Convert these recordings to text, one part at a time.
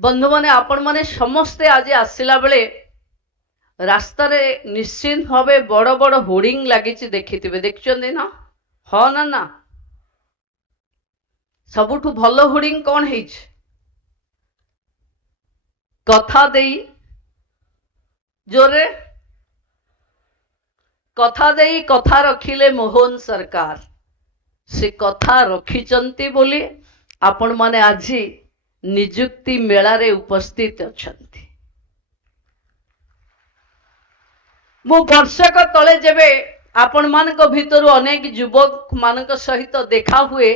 बंधु माने आपण माने समस्ते आज आसला बेले रास्ता रे निश्चिंत भावे बड़ बड़ होर्डिंग लगी देखिथिबे देखछन्ती ना हाँ ना ना सबुठु भल होर्डिंग कौन है कथा देई जोरे कथा देई कथा रखिले मोहन सरकार से कथा रखिचंती बोली आपण माने आज निजुक्ति मेला रे उपस्थित अछंती। मु वर्षक तले जेबे आपण मानक भितरु अनेक युवक मानक सहित देखा हुए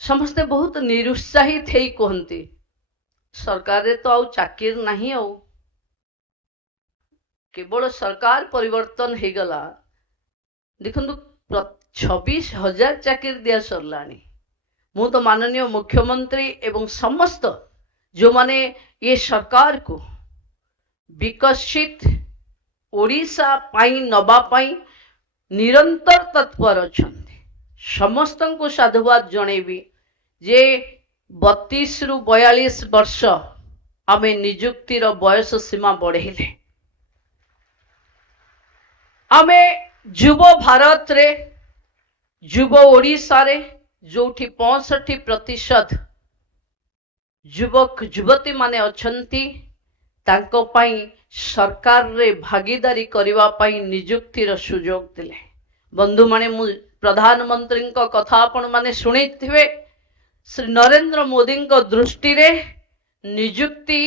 समस्ते बहुत निरुत्साहित हेई कहंती सरकार रे तो आउ चाकिर नहीं आउ केवल सरकार परिवर्तन हो गला देखु 26,000 चाकिर दिया सरलानी। मु तो माननीय मुख्यमंत्री एवं समस्त जो माने ये सरकार को विकसित ओडिशा पाई नबा पाई निरंतर तत्पर अछंती समस्त को साधुवाद जणेबी जे 32 रु 42 वर्ष आमे निजुक्तिर बयस सीमा बढ़ेले आमे युव भारत रे युव ओडिशा रे जोठी 65% युवक युवती माने अछंती तांको पाई सरकार रे भागीदारी करिवा पाई निजुक्तिर सुजोग दिले। बंधु माने मु प्रधानमंत्री को कथा आपण माने सुनिथिबे श्री नरेंद्र मोदी को दृष्टि रे निजुक्ति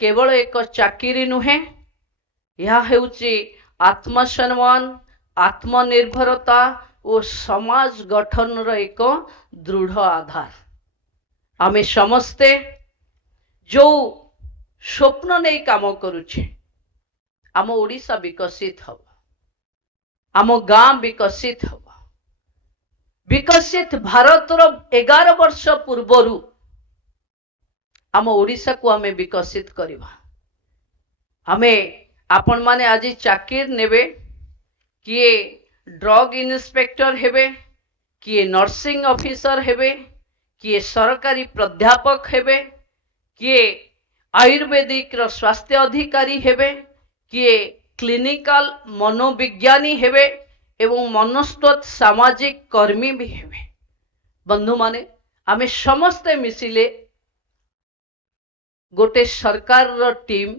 केवल एक चाकिरी नुहे यह हेउची आत्मसम्मान आत्मनिर्भरता और समाज गठन रो एक दृढ़ आधार। आमे समस्ते जो स्वप्न नहीं काम करुछे आम ओडिशा विकसित हब आम गाँ विकसित हब विकसित भारत रो 11 वर्ष पूर्वरु आम ओडिशा को आमे विकसित करिबा। आमे आपण माने आज चाकिर नेबे किए ड्रग इन्स्पेक्टर हेबे किए नर्सिंग ऑफिसर हेबे किए सरकारी प्राध्यापक हेबे किए आयुर्वेदिक रो स्वास्थ्य अधिकारी हेबे किए क्लिनिकल मनोविज्ञानी हेबे एवं मनस्तत्व सामाजिक कर्मी भी हेबे। बंधु माने आमे समस्ते मिसिले गोटे सरकार रो टीम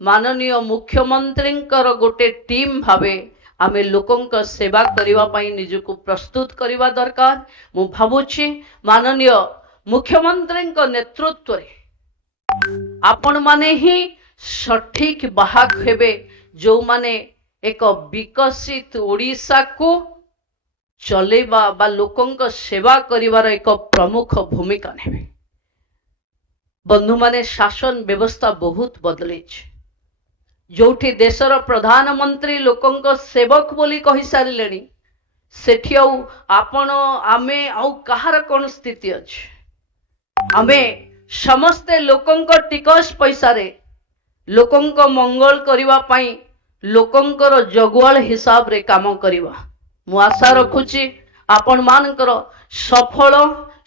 माननीय मुख्यमंत्री गोटे टीम भावे आमे लोकों सेवा करिवा पाई निजको प्रस्तुत करिवा दरकार। मु भाबुछि माननीय मुख्यमंत्री नेतृत्व रे आपण माने ही सठिक बाहक हेबे जो माने एक विकसित ओडिशा को चलेबा बा लोकों सेवा करिवार एक प्रमुख भूमिका नेबे। बंधु माने शासन व्यवस्था बहुत बदली जोठी देशर प्रधानमंत्री लोकों सेवक बोली कहि सारिलेनी सेठी आपण आमे कहार कौन स्थिति अछि आमे समस्ते लोकों टिकस पैसा रे लोकों मंगल करिवा पाई लोकों जगुआल हिसाब रे काम करिवा। मु आशा रखुची आपण मानकर सफल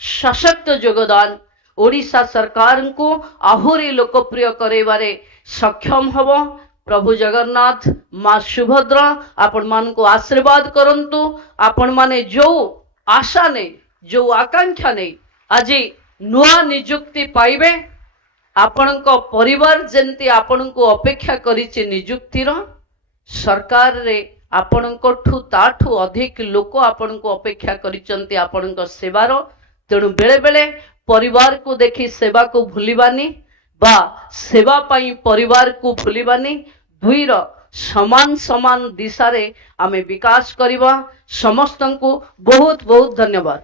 सशक्त योगदान ओडिशा सरकार को आहुरी लोकप्रिय करैबारे सक्षम हबो। प्रभु जगन्नाथ मां सुभद्रा आपण मान को आशीर्वाद करंतु। आपण माने जो आशा नहीं जो आकांक्षा नहीं आज नुआ निजुक्ति पाइबे आपण को परिवार जेंती आपण को अपेक्षा करिछि निजुक्तिर सरकार रे आपण को ताठू अधिक लोक आपण को अपेक्षा करिचंती आपण को सेवार। तेणु बेले बेले परिवार को देखी सेवा को भूलिबानी बा सेवा पाई परिवार को भूलिबानी दुईर समान समान दिशा रे आमे विकास करिबा। समस्त को बहुत बहुत धन्यवाद।